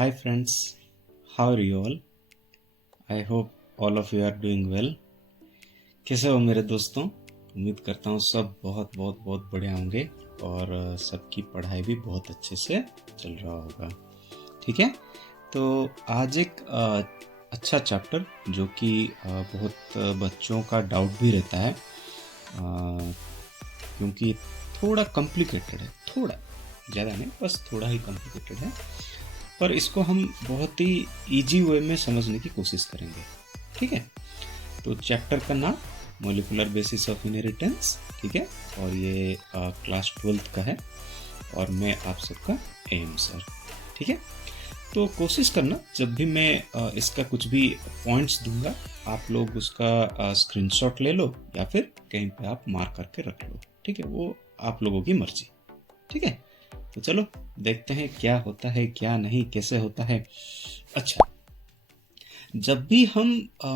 Hi friends, how are you all? I hope all of you are doing well. कैसे हो मेरे दोस्तों? उम्मीद करता हूँ सब बहुत बहुत बहुत बढ़िया होंगे और सबकी पढ़ाई भी बहुत अच्छे से चल रहा होगा। ठीक है, तो आज एक अच्छा चैप्टर जो कि बहुत बच्चों का डाउट भी रहता है, क्योंकि थोड़ा कॉम्प्लिकेटेड है, थोड़ा ज़्यादा नहीं, बस थोड़ा ही कॉम्प्लिकेटेड है, पर इसको हम बहुत ही इजी वे में समझने की कोशिश करेंगे। ठीक है, तो चैप्टर का नाम मॉलिक्यूलर बेसिस ऑफ इनहेरिटेंस। ठीक है, और ये क्लास 12th का है और मैं आप सबका एम सर। ठीक है, तो कोशिश करना जब भी मैं इसका कुछ भी पॉइंट्स दूंगा आप लोग उसका स्क्रीनशॉट ले लो या फिर कहीं पे आप मार्क करके रख लो। ठीक है, वो आप लोगों की मर्जी। ठीक है, तो चलो देखते हैं क्या होता है, क्या नहीं, कैसे होता है। अच्छा, जब भी हम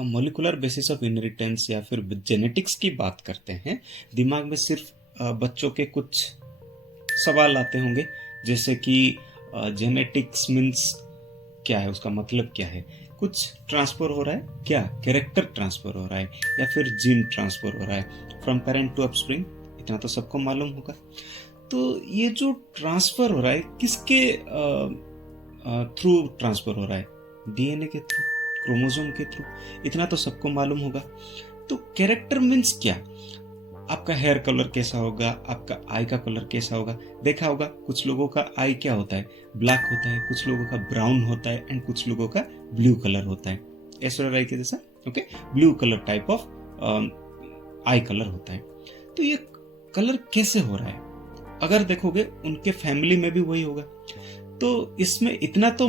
मॉलिक्यूलर बेसिस ऑफ इनहेरिटेंस या फिर जेनेटिक्स की बात करते हैं, दिमाग में सिर्फ बच्चों के कुछ सवाल आते होंगे, जैसे कि जेनेटिक्स मीन्स क्या है, उसका मतलब क्या है, कुछ ट्रांसफर हो रहा है क्या, कैरेक्टर ट्रांसफर हो रहा है या फिर जीन ट्रांसफर हो रहा है फ्रॉम पेरेंट टू अपस्प्रिंग, इतना तो सबको मालूम होगा। तो ये जो ट्रांसफर हो रहा है किसके थ्रू ट्रांसफर हो रहा है? डीएनए के थ्रू, क्रोमोसोम के थ्रू, इतना तो सबको मालूम होगा। तो कैरेक्टर मीन्स क्या? आपका हेयर कलर कैसा होगा, आपका आई का कलर कैसा होगा। देखा होगा कुछ लोगों का आई क्या होता है, ब्लैक होता है, कुछ लोगों का ब्राउन होता है एंड कुछ लोगों का ब्लू कलर होता है, एस्ट्रो आई के जैसा। Okay, blue colour type of I colour होता है। तो ये कलर कैसे हो रहा है? अगर देखोगे उनके फैमिली में भी वही होगा। तो इसमें इतना तो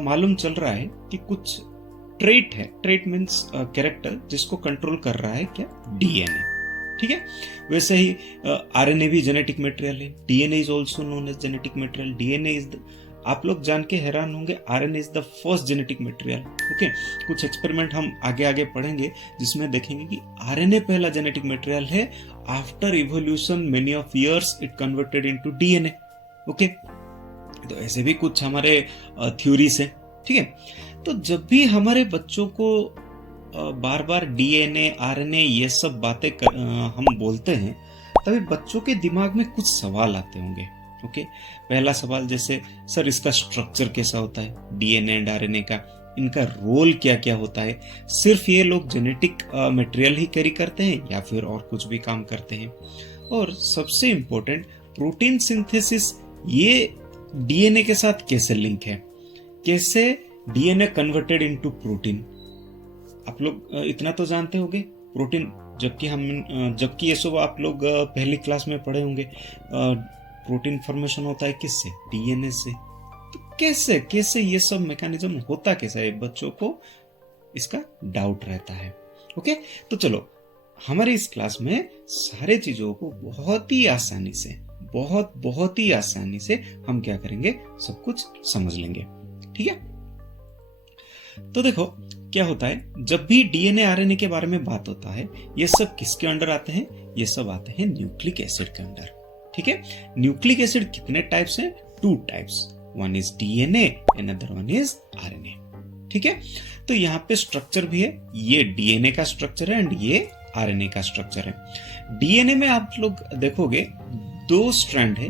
मालूम चल रहा है कि कुछ ट्रेट है, ट्रेट मीन्स कैरेक्टर, जिसको कंट्रोल कर रहा है क्या, डीएनए। ठीक है, वैसे ही आरएनए भी जेनेटिक मटेरियल है, DNA is also known as genetic material. DNA is आप लोग जान के हैरान होंगे, RNA is the first genetic material. Okay, कुछ एक्सपेरिमेंट हम आगे आगे पढ़ेंगे जिसमें देखेंगे कि आरएनए पहला जेनेटिक मटेरियल है, after evolution many of years it converted into DNA. Okay, तो ऐसे भी कुछ हमारे थ्योरीज है। ठीक है, तो जब भी हमारे बच्चों को बार बार डीएनए आरएनए ये सब बातें हम बोलते हैं, तभी बच्चों के दिमाग में कुछ सवाल आते होंगे। ओके, पहला सवाल जैसे सर इसका स्ट्रक्चर कैसा होता है, डीएनए एंड आरएनए का, इनका रोल क्या क्या होता है, सिर्फ ये लोग जेनेटिक मटेरियल ही कैरी करते हैं या फिर और कुछ भी काम करते हैं, और सबसे इंपॉर्टेंट प्रोटीन सिंथेसिस ये डीएनए के साथ कैसे लिंक है, कैसे डीएनए कन्वर्टेड इनटू प्रोटीन। आप लोग इतना तो जानते होंगे प्रोटीन, जबकि ये सब आप लोग पहली क्लास में पढ़े होंगे, प्रोटीन फॉर्मेशन होता है किससे, डीएनए से। तो कैसे कैसे ये सब मैकेनिज्म होता कैसा है, बच्चों को इसका डाउट रहता है। ओके, तो चलो हमारे इस क्लास में सारे चीजों को बहुत ही आसानी से, बहुत ही आसानी से हम क्या करेंगे, सब कुछ समझ लेंगे। ठीक है, तो देखो क्या होता है, जब भी डीएनए आरएनए के बारे में बात होता है, ये सब किसके अंडर आते हैं, ये सब आते हैं न्यूक्लिक एसिड के अंदर। ठीक है, न्यूक्लिक एसिड कितने टाइप्स हैं, 2 types, one is DNA and other one is RNA. ठीक है, तो यहाँ पे स्ट्रक्चर भी है, ये डीएनए का स्ट्रक्चर है एंड ये आरएनए का स्ट्रक्चर है। डीएनए में आप लोग देखोगे 2 स्ट्रैंड है,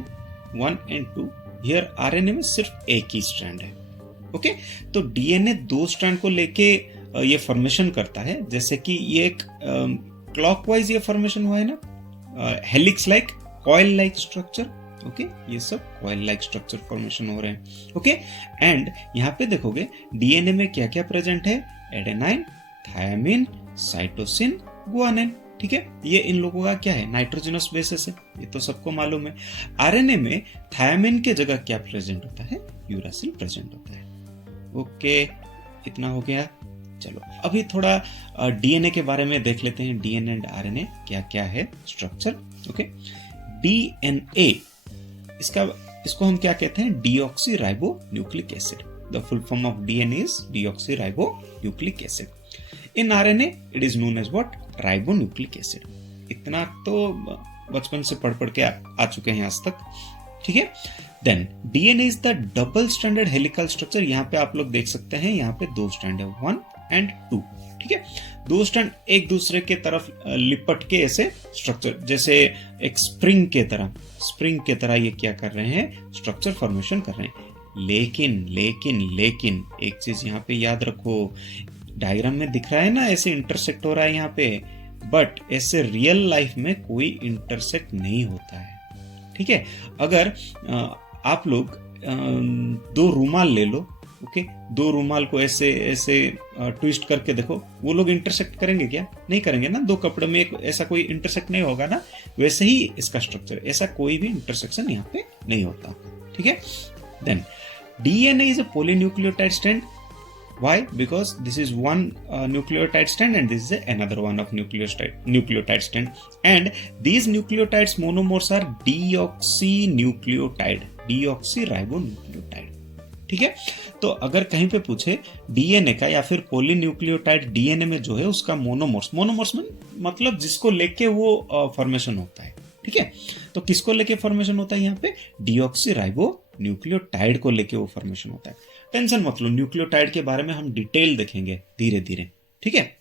1 and 2। हियर आरएनए में सिर्फ एक ही स्ट्रैंड है। ओके, तो डीएनए 2 स्ट्रैंड को लेके ये फॉर्मेशन करता है, जैसे कि ये एक क्लॉकवाइज ये फॉर्मेशन हुआ है ना, helix like, coil like structure. Okay, ये सब कॉइल लाइक स्ट्रक्चर फॉर्मेशन हो रहे हैं। ओके, एंड यहाँ पे देखोगे डीएनए में क्या क्या प्रेजेंट है, एडेनाइन, थायमिन, साइटोसिन, गुआनिन। ठीक है, ये इन लोगों का क्या है, नाइट्रोजनस बेसिस है, ये तो सबको मालूम है। आरएनए में थायमिन के जगह क्या प्रेजेंट होता है, यूरासिल प्रेजेंट होता है। ओके, इतना हो गया। चलो अभी थोड़ा डीएनए के बारे में देख लेते हैं, डीएनए एंड आरएनए क्या क्या है स्ट्रक्चर। ओके, डीएनए इसको हम क्या कहते हैं, deoxy ribo nucleic acid. The full form of DNA is deoxy ribo nucleic acid. In RNA it is known as what, ribo nucleic acid. इतना तो बचपन से पढ़ के आ चुके हैं आज तक। ठीक है, then DNA is the double stranded helical structure. यहाँ पे आप लोग देख सकते हैं, यहाँ पे 2 स्ट्रैंड है, 1 एंड 2, ठीक है। 2 स्ट्रैंड एक दूसरे के तरफ लिपट के ऐसे स्ट्रक्चर, जैसे एक स्प्रिंग के तरह ये क्या कर रहे हैं, स्ट्रक्चर फॉर्मेशन कर रहे हैं। लेकिन एक चीज यहाँ पे याद रखो, डायग्राम में दिख रहा है ना ऐसे इंटरसेक्ट हो रहा है यहाँ पे, बट ऐसे रियल लाइफ में कोई इंटरसेक्ट नहीं होता है, ठीक है। अगर आप लोग 2 रूमाल ले लो, ओके, 2 रूमाल को ऐसे ऐसे ट्विस्ट करके देखो, वो लोग इंटरसेक्ट करेंगे क्या? नहीं करेंगे ना। 2 कपड़े में ऐसा कोई इंटरसेक्ट नहीं होगा ना। वैसे ही इसका स्ट्रक्चर, ऐसा कोई भी इंटरसेक्शन यहाँ पे नहीं होता, ठीक है। Then DNA is a polynucleotide strand. Why? Because this is one nucleotide strand and this is another one of nucleotide strand, and these nucleotides monomers are deoxyribonucleotide, ठीक है। तो अगर कहीं पे पूछे डीएनए का या फिर पॉलीन्यूक्लियोटाइड डीएनए में जो है उसका मोनोमर्स में मतलब जिसको लेके वो फॉर्मेशन होता है, ठीक है। तो किसको लेके फॉर्मेशन होता है यहाँ पे? डीऑक्सीराइबोन्यूक्लियोटाइड को लेके वो फॉर्मेशन होता है। टेंशन मत लो, न्यूक्लियोटाइड के बारे में हम डिटेल देखेंगे धीरे धीरे, ठीक है।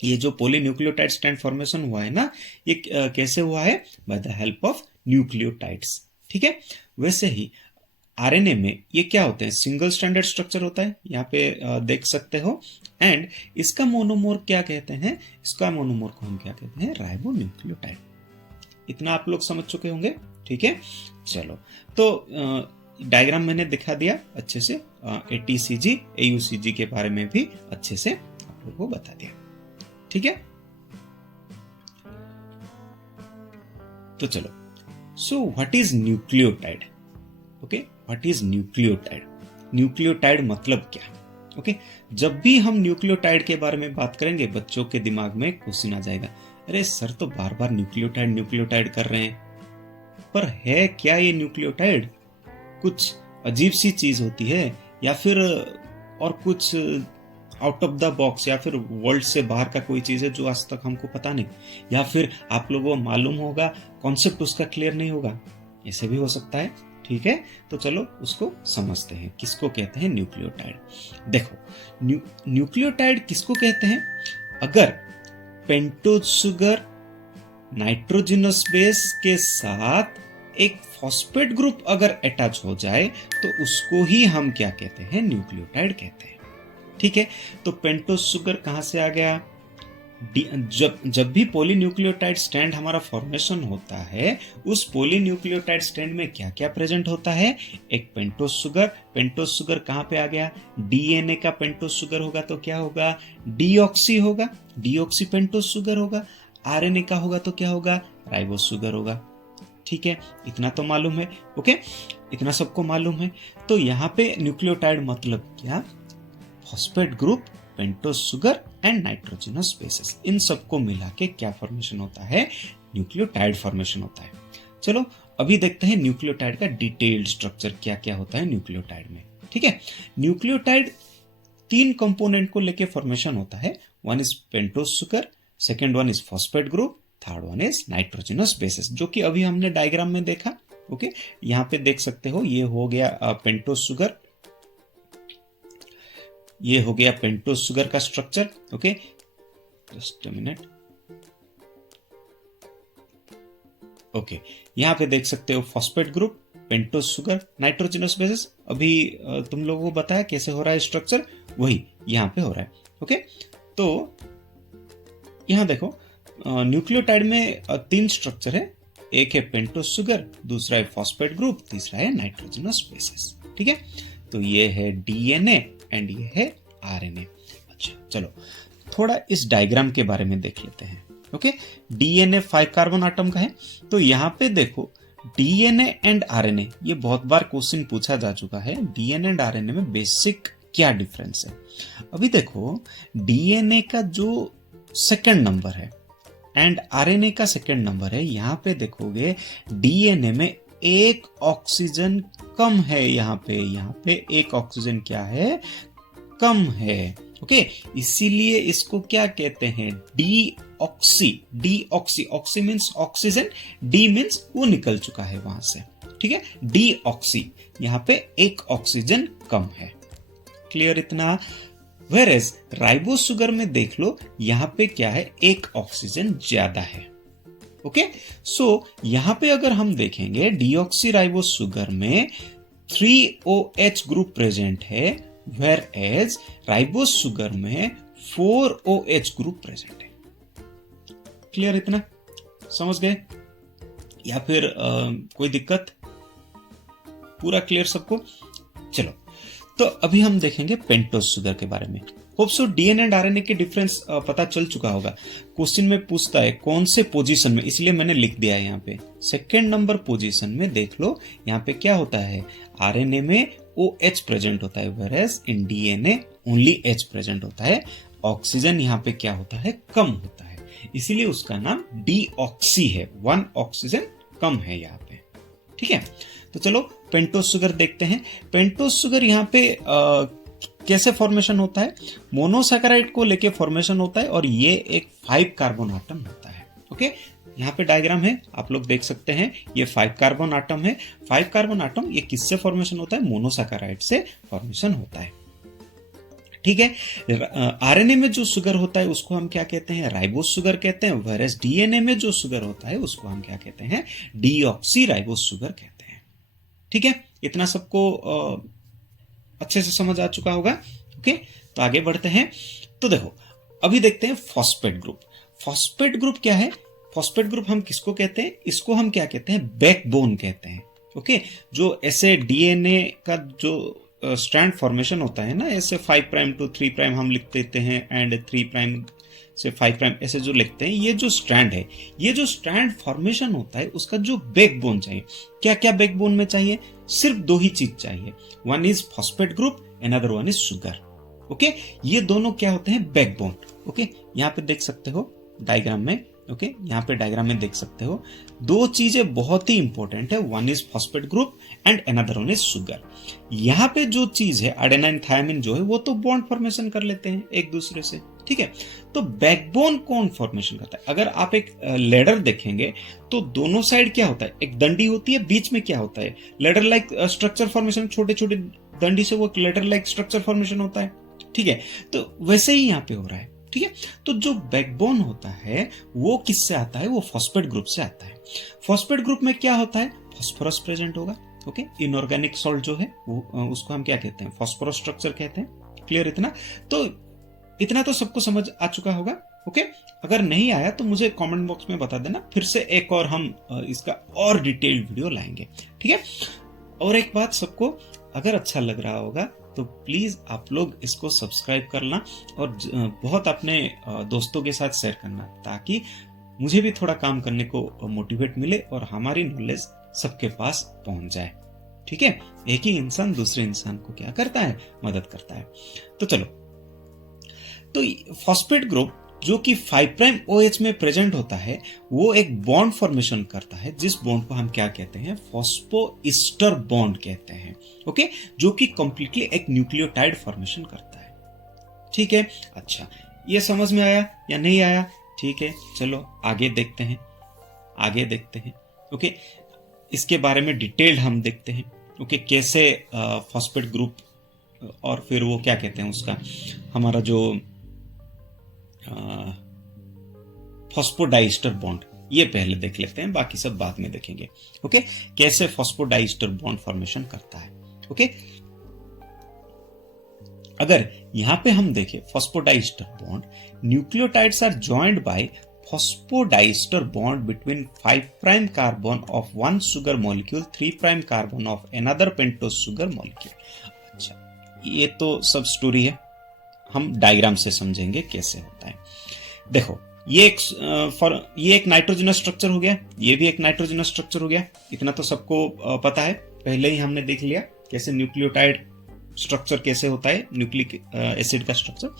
ये जो पॉलीन्यूक्लियोटाइड स्ट्रैंड फॉर्मेशन हुआ है ना, ये कैसे हुआ है? By the help of nucleotides, ठीक है। वैसे ही आरएनए में ये क्या होते हैं? सिंगल स्ट्रैंडेड स्ट्रक्चर होता है, यहाँ पे देख सकते हो। एंड इसका मोनोमोर क्या कहते हैं? इसका मोनोमोर को हम क्या कहते हैं? राइबोन्यूक्लियोटाइड। इतना आप लोग समझ चुके होंगे, ठीक है। चलो, तो डायग्राम मैंने दिखा दिया अच्छे से, एटीसीजी एयूसीजी के बारे में भी अच्छे से आप लोगों को बता दिया, ठीक है। तो चलो, so what is nucleotide? Okay, what is nucleotide? Nucleotide मतलब क्या? ओके, जब भी हम न्यूक्लियोटाइड के बारे में बात करेंगे, बच्चों के दिमाग में क्वेश्चन आ जाएगा, अरे सर तो बार बार न्यूक्लियोटाइड कर रहे हैं, पर है क्या ये न्यूक्लियोटाइड? कुछ अजीब सी चीज होती है या फिर और कुछ आउट ऑफ द बॉक्स, या फिर वर्ल्ड से बाहर का कोई चीज है जो आज तक हमको पता नहीं, या फिर आप लोगों को मालूम होगा, कॉन्सेप्ट उसका क्लियर नहीं होगा, ऐसे भी हो सकता है, ठीक है। तो चलो उसको समझते हैं, किसको कहते हैं न्यूक्लियोटाइड। देखो, न्यूक्लियोटाइड किसको कहते हैं? अगर पेंटोज शुगर नाइट्रोजनस बेस के साथ एक फॉस्फेट ग्रुप अगर अटैच हो जाए तो उसको ही हम क्या कहते हैं? न्यूक्लियोटाइड कहते हैं, ठीक है। तो पेंटोज शुगर कहां से आ गया? जब भी पॉलीन्यूक्लियोटाइड स्ट्रैंड हमारा फॉर्मेशन होता है, उस पॉलीन्यूक्लियोटाइड स्ट्रैंड में क्या क्या प्रेजेंट होता है? एक पेंटोज शुगर कहां पे आ गया? डीएनए का पेंटोज शुगर होगा तो क्या होगा? डीऑक्सी होगा, डीऑक्सी पेंटोज शुगर होगा। आरएनए का होगा तो क्या होगा? राइबोज शुगर होगा, ठीक है। इतना तो मालूम है, ओके, इतना सबको मालूम है। तो यहाँ पे न्यूक्लियोटाइड मतलब क्या? Phosphate group, pentose sugar and nitrogenous bases, इन सबको मिला के क्या फॉर्मेशन होता है? न्यूक्लियोटाइड फॉर्मेशन होता है। चलो अभी देखते हैं न्यूक्लियोटाइड का डिटेल्ड स्ट्रक्चर क्या क्या होता है न्यूक्लियोटाइड में, ठीक है। न्यूक्लियोटाइड 3 कंपोनेंट को लेके फॉर्मेशन होता है। One is pentose sugar, second one is phosphate group, third one is nitrogenous bases, जो कि अभी हमने डायग्राम में देखा, ओके। यहाँ पे देख सकते हो, ये हो गया पेंटोज शुगर, ये हो गया पेंटोज शुगर का structure, okay. Just a minute, okay. यहाँ पे देख सकते हो phosphate group, pentose sugar, nitrogenous bases. अभी तुम लोगों को बताया कैसे हो रहा है स्ट्रक्चर, वही यहाँ पे हो रहा है, ओके। तो यहाँ देखो, न्यूक्लियोटाइड में 3 स्ट्रक्चर है, एक है पेंटोज शुगर, दूसरा है फॉस्फेट ग्रुप, तीसरा है नाइट्रोजनस बेसेस, ठीक है। तो ये है डीएनए एंड ये है आरएनए। अच्छा, चलो थोड़ा इस डायग्राम के बारे में देख लेते हैं, ओके। डीएनए 5 कार्बन आटम का है। तो यहाँ पे देखो, डीएनए एंड आरएनए, ये बहुत बार क्वेश्चन पूछा जा चुका है, डीएनए एंड आरएनए में बेसिक क्या डिफरेंस है। अभी देखो, डीएनए का जो सेकंड नंबर है एंड आरएनए का सेकंड नंबर है, यहाँ पे देखोगे डीएनए में 1 ऑक्सीजन कम है, यहाँ पे 1 ऑक्सीजन क्या है? कम है, ओके। इसीलिए इसको क्या कहते हैं? Deoxy. Oxy means oxygen, D means वो निकल चुका है वहां से, ठीक है, डीऑक्सी, यहाँ पे एक ऑक्सीजन कम है। क्लियर इतना? वेरएज राइबोस शुगर में देख लो, यहां पे क्या है, एक ऑक्सीजन ज्यादा है। ओके, सो यहां पे अगर हम देखेंगे डीऑक्सी राइबोस शुगर में 3OH ग्रुप प्रेजेंट है, वेर एज राइबोस शुगर में 4OH ग्रुप प्रेजेंट है। क्लियर इतना? समझ गए या फिर कोई दिक्कत? पूरा क्लियर सबको? चलो, तो अभी हम देखेंगे पेंटोज शुगर के बारे में। Hope so DNA and RNA के डिफरेंस पता चल चुका होगा। क्वेश्चन में पूछता है कौन से पोजीशन में, इसलिए मैंने लिख दिया है यहाँ पे सेकेंड नंबर पोजीशन में। देख लो यहाँ पे क्या होता है, आरएनए में OH प्रेजेंट होता है, whereas in DNA only H present होता है। ऑक्सीजन यहाँ पे क्या होता है, कम होता है, इसीलिए उसका नाम डीऑक्सी है, 1 ऑक्सीजन कम है यहाँ पे। ठीक है, तो चलो पेंटोज शुगर देखते हैं। पेंटोज शुगर यहाँ पे कैसे फॉर्मेशन होता है, मोनोसैकेराइड को लेके फॉर्मेशन होता है और ये एक 5 कार्बन आटम होता है। ओके, यहाँ पे डायग्राम है, आप लोग देख सकते हैं, ये 5 कार्बन आटम है। 5 कार्बन आटम ये किससे फॉर्मेशन होता है, मोनोसैकेराइड से फॉर्मेशन होता है। ठीक है, आरएनए में जो शुगर होता है उसको हम क्या कहते हैं, राइबोस शुगर कहते हैं, वेरएज डीएनए में जो शुगर होता है उसको हम क्या कहते हैं, डीऑक्सी राइबोस शुगर कहते हैं। ठीक है, इतना सबको अच्छे से समझ आ चुका होगा। ओके, तो आगे बढ़ते हैं। तो देखो अभी देखते हैं फॉस्फेट ग्रुप। फॉस्फेट ग्रुप क्या है, फॉस्फेट ग्रुप हम किसको कहते हैं, इसको हम क्या कहते हैं, बैकबोन कहते हैं। ओके, जो ऐसे डीएनए का जो स्ट्रैंड फॉर्मेशन होता है ना, ऐसे 5 प्राइम टू 3 प्राइम हम लिख देते हैं एंड 3 प्राइम से 5 प्राइम ऐसे जो लिखते हैं, ये जो स्ट्रैंड है, ये जो स्ट्रैंड फॉर्मेशन होता है उसका जो बैकबोन चाहिए, क्या क्या बैकबोन में चाहिए, सिर्फ 2 ही चीज चाहिए, one is phosphate group, another one is sugar. Okay, ये दोनों क्या होते हैं, बैकबोन। ओके, यहाँ पे देख सकते हो डायग्राम में। ओके, यहाँ पे डायग्राम में देख सकते हो 2 चीजें बहुत ही इंपॉर्टेंट है, one is phosphate group and another one is sugar. यहाँ पे जो चीज है एडेनाइन थायमिन जो है वो तो बॉन्ड फॉर्मेशन कर लेते हैं एक दूसरे से। ठीक है, तो बैकबोन कौन फॉर्मेशन करता है, अगर आप एक लेडर देखेंगे तो दोनों साइड क्या होता है, एक डंडी होती है, बीच में क्या होता है, लेडर लाइक स्ट्रक्चर फॉर्मेशन, छोटे छोटे डंडी से वो लेडर लाइक स्ट्रक्चर फॉर्मेशन होता है। ठीक है, तो वैसे ही यहाँ पे हो रहा है। ठीक है, तो जो बैकबोन होता है वो किससे आता है, वो फॉस्फेट ग्रुप से आता है। फॉस्फेट ग्रुप में क्या होता है, फॉस्फोरस प्रेजेंट होगा। ओके, इनऑर्गेनिक सॉल्ट जो है वो उसको हम क्या कहते हैं, फॉस्फोरस स्ट्रक्चर कहते हैं। क्लियर इतना? तो इतना तो सबको समझ आ चुका होगा। ओके, अगर नहीं आया तो मुझे कमेंट बॉक्स में बता देना, फिर से एक और हम इसका और डिटेल्ड वीडियो लाएंगे। ठीक है, और एक बात, सबको अगर अच्छा लग रहा होगा तो प्लीज आप लोग इसको सब्सक्राइब करना और बहुत अपने दोस्तों के साथ शेयर करना, ताकि मुझे भी थोड़ा काम करने को मोटिवेट मिले और हमारी नॉलेज सबके पास पहुंच जाए। ठीक है, एक ही इंसान दूसरे इंसान को क्या करता है, मदद करता है। तो चलो, तो फॉस्फेट ग्रुप जो कि 5 प्राइम OH में प्रेजेंट होता है, वो एक बॉन्ड फॉर्मेशन करता है, जिस बॉन्ड को हम क्या कहते हैं, फॉस्फोईस्टर बॉन्ड कहते हैं। ओके, जो कि कंप्लीटली एक न्यूक्लियोटाइड फॉर्मेशन करता है। ठीक है, अच्छा, ये समझ में आया या नहीं आया? ठीक है, चलो आगे देखते हैं, आगे देखते हैं। ओके, इसके बारे में डिटेल्ड हम देखते हैं। ओके, कैसे फॉस्फेट ग्रुप और फिर वो क्या कहते हैं उसका, हमारा जो फॉस्फोडाइस्टर बॉन्ड, ये पहले देख लेते हैं, बाकी सब बाद में देखेंगे। ओके, कैसे फॉस्फोडाइस्टर बॉन्ड फॉर्मेशन करता है। ओके, अगर यहां पे हम देखें phosphodiester bond, nucleotides are joined by phosphodiester bond between 5 prime carbon of one sugar molecule, 3 prime carbon of another pentose sugar molecule. अच्छा, ये तो सब स्टोरी है, हम डायग्राम से समझेंगे कैसे होता है। देखो, ये एक नाइट्रोजनस स्ट्रक्चर हो गया, ये भी एक नाइट्रोजनस स्ट्रक्चर हो गया, इतना तो सबको पता है, पहले ही हमने देख लिया कैसे न्यूक्लियोटाइड स्ट्रक्चर कैसे होता है, न्यूक्लिक एसिड का स्ट्रक्चर।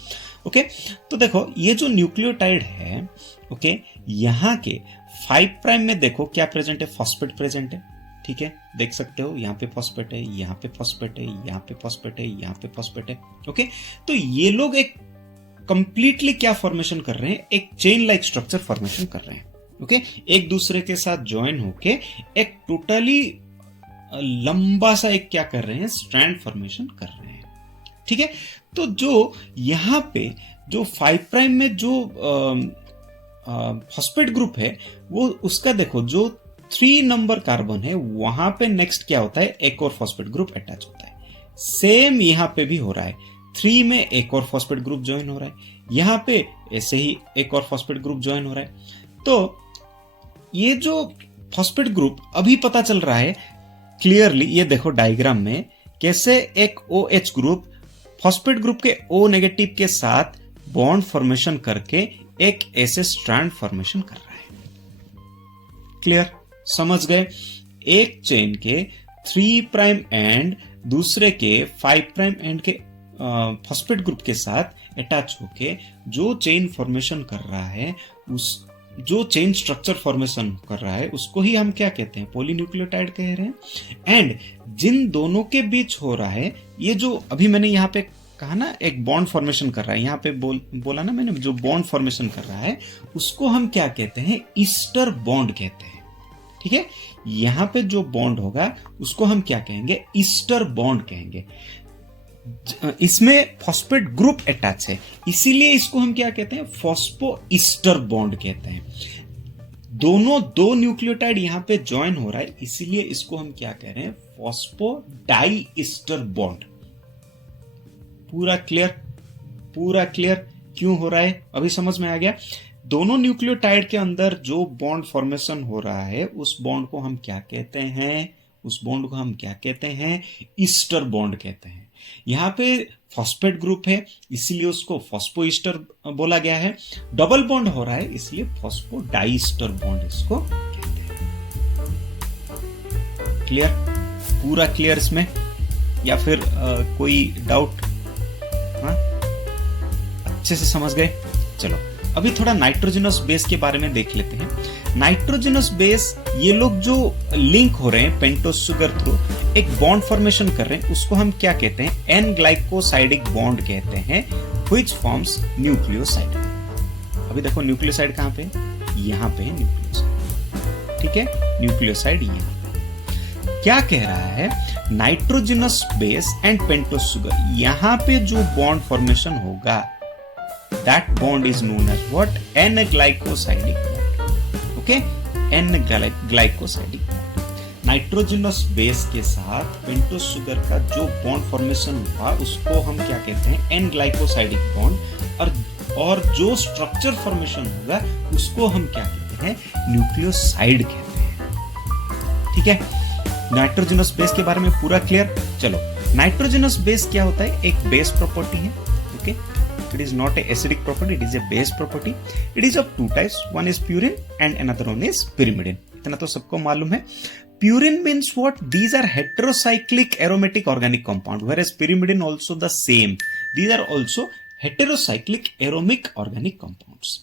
ओके, तो देखो ये जो न्यूक्लियोटाइड है, ओके, यहाँ के 5 प्राइम में देखो क्या प्रेजेंट है, फॉस्फेट प्रेजेंट है। ठीक है, देख सकते हो यहाँ पे फॉस्फेट है, यहाँ पे फॉस्फेट है, यहाँ पे फॉस्फेट है, यहाँ पे फॉस्फेट है। ओके, तो ये लोग एक कंप्लीटली क्या फॉर्मेशन कर रहे हैं, एक चेन लाइक स्ट्रक्चर फॉर्मेशन कर रहे हैं। ओके, एक दूसरे के साथ ज्वाइन होके एक टोटली लंबा सा एक क्या कर रहे हैं, स्ट्रैंड फॉर्मेशन कर रहे हैं। ठीक है, तो जो यहां पे जो 5 प्राइम में जो फॉस्फेट ग्रुप है वो उसका देखो जो 3 नंबर कार्बन है वहां पे नेक्स्ट क्या होता है, एक और फॉस्फेट ग्रुप अटैच होता है। सेम यहां पे भी हो रहा है, 3 में एक और फॉस्फेट ग्रुप ज्वाइन हो रहा है, यहां पे ऐसे ही एक और फॉस्फेट ग्रुप ज्वाइन हो रहा है। तो ये जो फॉस्फेट ग्रुप अभी पता चल रहा है क्लियरली, ये देखो डायग्राम में कैसे एक OH ग्रुप फॉस्फेट ग्रुप के O नेगेटिव के साथ बॉन्ड फॉर्मेशन करके एक ऐसे स्ट्रैंड फॉर्मेशन कर रहा है। क्लियर, समझ गए? एक चेन के 3 प्राइम एंड दूसरे के 5 प्राइम एंड के फॉस्फेट ग्रुप के साथ अटैच होके जो चेन फॉर्मेशन कर रहा है, उस जो चेन स्ट्रक्चर फॉर्मेशन कर रहा है उसको ही हम क्या कहते हैं, पॉलीन्यूक्लियोटाइड कह रहे हैं। एंड जिन दोनों के बीच हो रहा है, ये जो अभी मैंने यहाँ पे कहा ना एक बॉन्ड फॉर्मेशन कर रहा है, यहाँ पे बोला ना मैंने, जो बॉन्ड फॉर्मेशन कर रहा है उसको हम क्या कहते हैं, ईस्टर बॉन्ड कहते हैं। ठीक है, यहां पे जो बॉन्ड होगा उसको हम क्या कहेंगे, ईस्टर बॉन्ड कहेंगे। इसमें फॉस्फेट ग्रुप अटैच है, इसीलिए इसको हम क्या कहते हैं, फॉस्फो ईस्टर बॉन्ड कहते हैं। दोनों 2 न्यूक्लियोटाइड यहां पे ज्वाइन हो रहा है, इसीलिए इसको हम क्या कह रहे हैं, फॉस्फो डाई ईस्टर बॉन्ड। पूरा क्लियर, पूरा क्लियर क्यों हो रहा है, अभी समझ में आ गया? दोनों न्यूक्लियोटाइड के अंदर जो बॉन्ड फॉर्मेशन हो रहा है उस बॉन्ड को हम क्या कहते हैं, उस बॉन्ड को हम क्या कहते हैं, ईस्टर बॉन्ड कहते हैं। यहां पे फॉस्फेट ग्रुप है इसीलिए उसको फॉस्फो ईस्टर बोला गया है। डबल बॉन्ड हो रहा है इसलिए फॉस्फो डाईस्टर बॉन्ड इसको कहते हैं। क्लियर, पूरा क्लियर इसमें, या फिर कोई डाउट? हाँ, अच्छे से समझ गए? चलो अभी थोड़ा नाइट्रोजनस बेस के बारे में देख लेते हैं। नाइट्रोजनस बेस, ये लोग जो लिंक हो रहे हैं पेंटोस शुगर थ्रू, एक बॉन्ड फॉर्मेशन कर रहे हैं, उसको हम क्या कहते हैं, एन ग्लाइकोसाइडिक बॉन्ड कहते हैं, व्हिच फॉर्म्स न्यूक्लियोसाइड। अभी देखो न्यूक्लियोसाइड कहां पे, यहां पे है न्यूक्लियोसाइड। ठीक है, न्यूक्लियोसाइड यहां क्या कह रहा है, nitrogenous base and pentose sugar, यहां पे जो बॉन्ड फॉर्मेशन होगा that bond is known as what, N-glycosidic bond. Okay, N-glycosidic bond. Nitrogenous base के साथ पेंटोस शुगर का जो बॉन्ड फॉर्मेशन हुआ उसको हम क्या कहते हैं, एन ग्लाइकोसाइडिक बॉन्ड। और जो स्ट्रक्चर फॉर्मेशन होगा उसको हम क्या कहते हैं, न्यूक्लियोसाइड कहते हैं। ठीक है, नाइट्रोजनस बेस के बारे में पूरा क्लियर। चलो, नाइट्रोजनस बेस क्या होता है, एक बेस प्रॉपर्टी है। Okay, it is not a acidic property, it is a base property. It is of 2 types, one is purine and another one is pyrimidine. इतना तो सबको मालूम है। Purine means what, these are heterocyclic aromatic organic compound, whereas pyrimidine also the same, these are also heterocyclic aromatic organic compounds.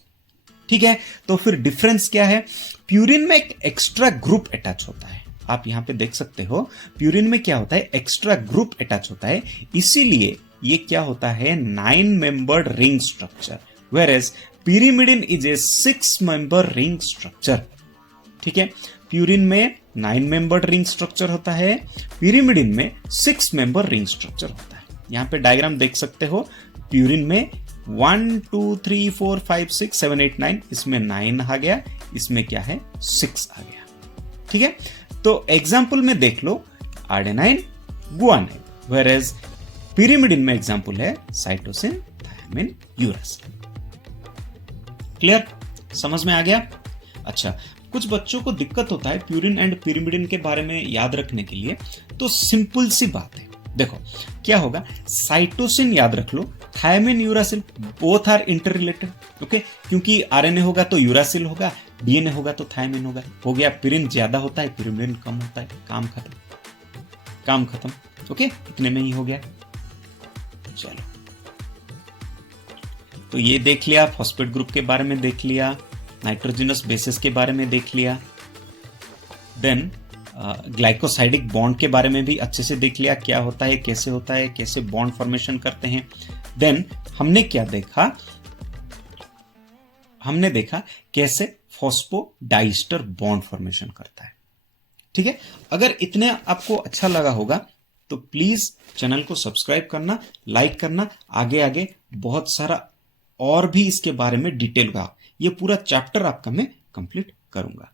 ठीक है, तो फिर difference क्या है, प्यूरिन में एक एक्स्ट्रा ग्रुप अटैच होता है, आप यहां पे देख सकते हो, प्यूरिन में क्या होता है, एक्स्ट्रा ग्रुप अटैच होता है, इसीलिए ये क्या होता है, 9 membered ring structure, whereas pyrimidine is a 6 member ring structure. ठीक है, प्यूरिन में 9 मेंबर्ड रिंग स्ट्रक्चर होता है, pyrimidine में 6 मेंबर रिंग स्ट्रक्चर होता है। यहां पे डायग्राम देख सकते हो, प्यूरिन में 1 2 3 4 5 6 7 8 9, इसमें 9 आ गया, इसमें क्या है, 6 आ गया। ठीक है, तो एग्जाम्पल में देख लो, आर्डेनाइन गुआनाइन, वेयरएज pyrimidine में एग्जाम्पल है साइटोसिन, थायमिन, यूरासिल। क्लियर, समझ में आ गया? अच्छा, कुछ बच्चों को दिक्कत होता है प्यूरिन एंड pyrimidine के बारे में याद रखने के लिए, तो सिंपल सी बात है, देखो क्या होगा, साइटोसिन याद रख लो, thymine, uracil both are inter related. Okay, क्योंकि आरएनए होगा तो यूरासिल होगा, डीएनए होगा तो थायमिन होगा। हो गया, प्यूरिन ज्यादा होता है, pyrimidine कम होता है, काम खत्म, काम खत्म। ओके, इतने में ही हो गया। चलो, तो ये देख लिया, फॉस्फेट ग्रुप के बारे में देख लिया, नाइट्रोजनस बेसिस के बारे में देख लिया, देन ग्लाइकोसाइडिक बॉन्ड के बारे में भी अच्छे से देख लिया, क्या होता है, कैसे बॉन्ड फॉर्मेशन करते हैं। देन हमने क्या देखा, हमने देखा कैसे फॉस्फो डाइस्टर बॉन्ड फॉर्मेशन करता है। ठीक है, अगर इतने आपको अच्छा लगा होगा तो प्लीज चैनल को सब्सक्राइब करना, लाइक करना। आगे आगे बहुत सारा और भी इसके बारे में डिटेल का ये पूरा चैप्टर आपका मैं कंप्लीट करूंगा।